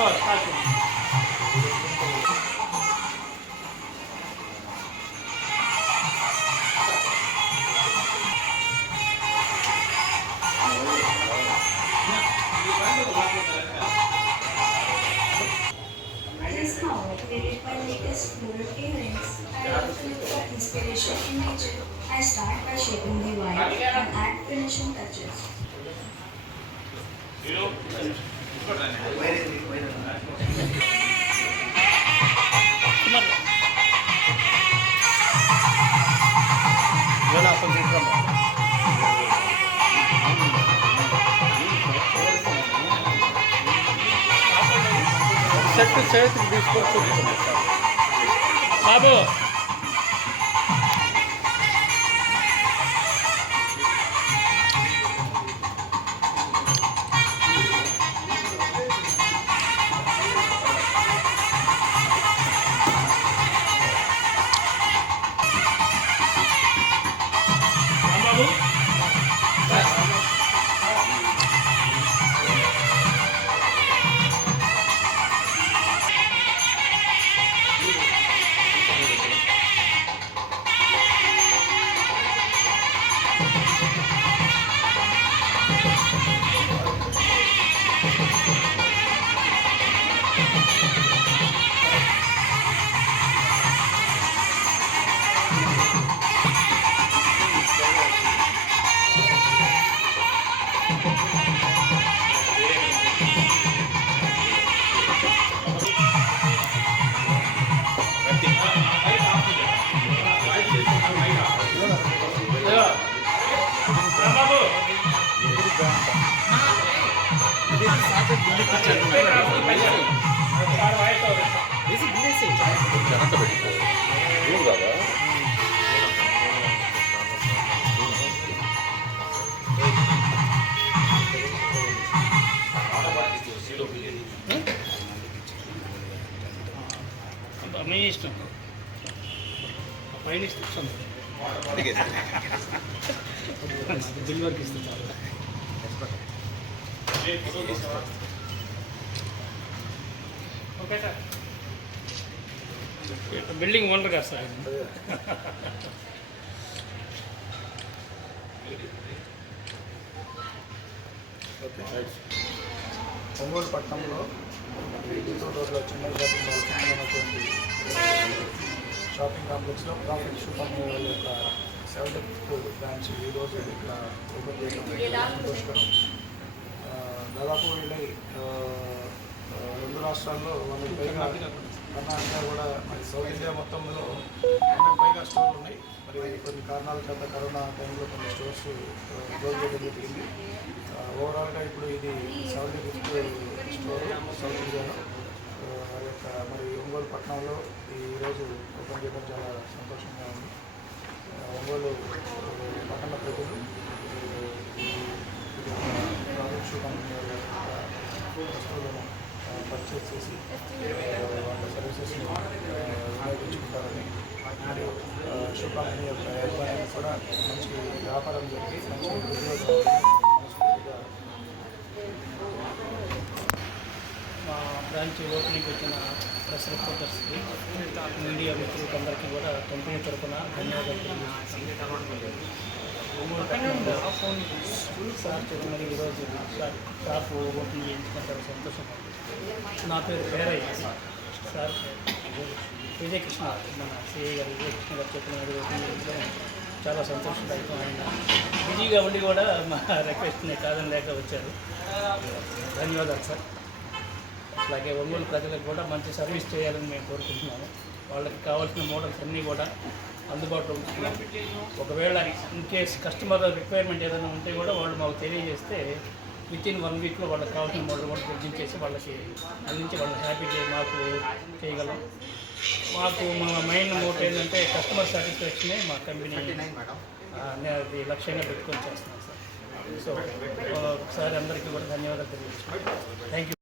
Created by latest floral pairings. I also look for inspiration in nature. I start by shaping the vibe and add finishing touches. Set చేతికి తీసుకొని బాబు మీ ఇష్టం పైన ఇష్టం bill work ఇస్తుంది okay sir building owner కదా sir Ongole పట్టణంలో రోడ్లో చిన్న షాపింగ్ కాంప్లెక్స్లో ప్రాఫిట్ షూ కంపెనీ వాళ్ళ యొక్క 7th బ్రాంచ్ ఈరోజు ఇక్కడ ఓపెన్ చేయడం సంతోషకరం. దాదాపు వీళ్ళ 2 రాష్ట్రాల్లో 100 పైగా, కర్ణాటక కూడా మరి సౌత్ ఇండియా మొత్తంలో 100 పైగా స్టోర్లు ఉన్నాయి. మరి కొన్ని కారణాల చేత కరోనా టైంలో కొన్ని స్టోర్స్ క్లోజ్ చేయడం జరిగింది. ఓవరాల్గా ఇప్పుడు ఇది 75th స్టోర్ సౌత్ ఇండియాలో. వారి యొక్క మరి ఒంగోలు పట్టణంలో ఈరోజు ఓపెన్ చేయడం చాలా సంతోషంగా ఉంది. ఒంగోలు పట్టణ ప్రజలు ప్రాజెక్ట్ షూ కంపెనీ వస్తువులను పర్చేస్ చేసి వాళ్ళ సర్వీసెస్ని వినియోగించుకుంటారని, మరియు షూ కంపెనీ యొక్క యాజమాన్యాన్ని కూడా మంచి వ్యాపారం జరిగి మంచి ఉద్యోగం మా బ్రాంచ్ ఓపెనింగ్ వచ్చిన ప్రెస్ రిపోర్టర్స్కి, మీడియా మిత్రులకి అందరికీ కూడా కంపెనీ తరఫున ధన్యవాదాలు తెలియజేస్తున్నాను. సార్ మరి ఈరోజు షాప్ ఓపెన్ చేయించిన చాలా సంతోషంగా ఉంది. నా పేరు పేరయ్య సార్. విజయకృష్ణ మన సిఐ గారు విజయకృష్ణ గారు చెప్పిన ఓపెన్ చేయించడం చాలా సంతోషదాయకం. ఆయన బిజీగా ఉండి కూడా మా రిక్వెస్ట్ని కాదని లేక వచ్చారు. ధన్యవాదాలు సార్. అలాగే ఒంగోలు ప్రజలకు కూడా మంచి సర్వీస్ చేయాలని మేము కోరుకుంటున్నాము. వాళ్ళకి కావాల్సిన మోడల్స్ అన్నీ కూడా అందుబాటులో ఉంచుతున్నాం. ఒకవేళ ఇన్ కేస్ కస్టమర్ రిక్వైర్మెంట్ ఏదైనా ఉంటే కూడా వాళ్ళు మాకు తెలియజేస్తే వితిన్ 1 వీక్లో వాళ్ళకి కావాల్సిన మోడల్ కూడా గుర్తించేసి వాళ్ళకి అందించి వాళ్ళని హ్యాపీ మాకు చేయగలం. మాకు మా మెయిన్ మోటో ఏంటంటే కస్టమర్ సాటిస్ఫాక్షనే మా కంపెనీ అది లక్ష్యంగా పెట్టుకొని చేస్తున్నాం సార్. సో ఒకసారి అందరికీ కూడా ధన్యవాదాలు తెలియజేస్తున్నాం. Thank you.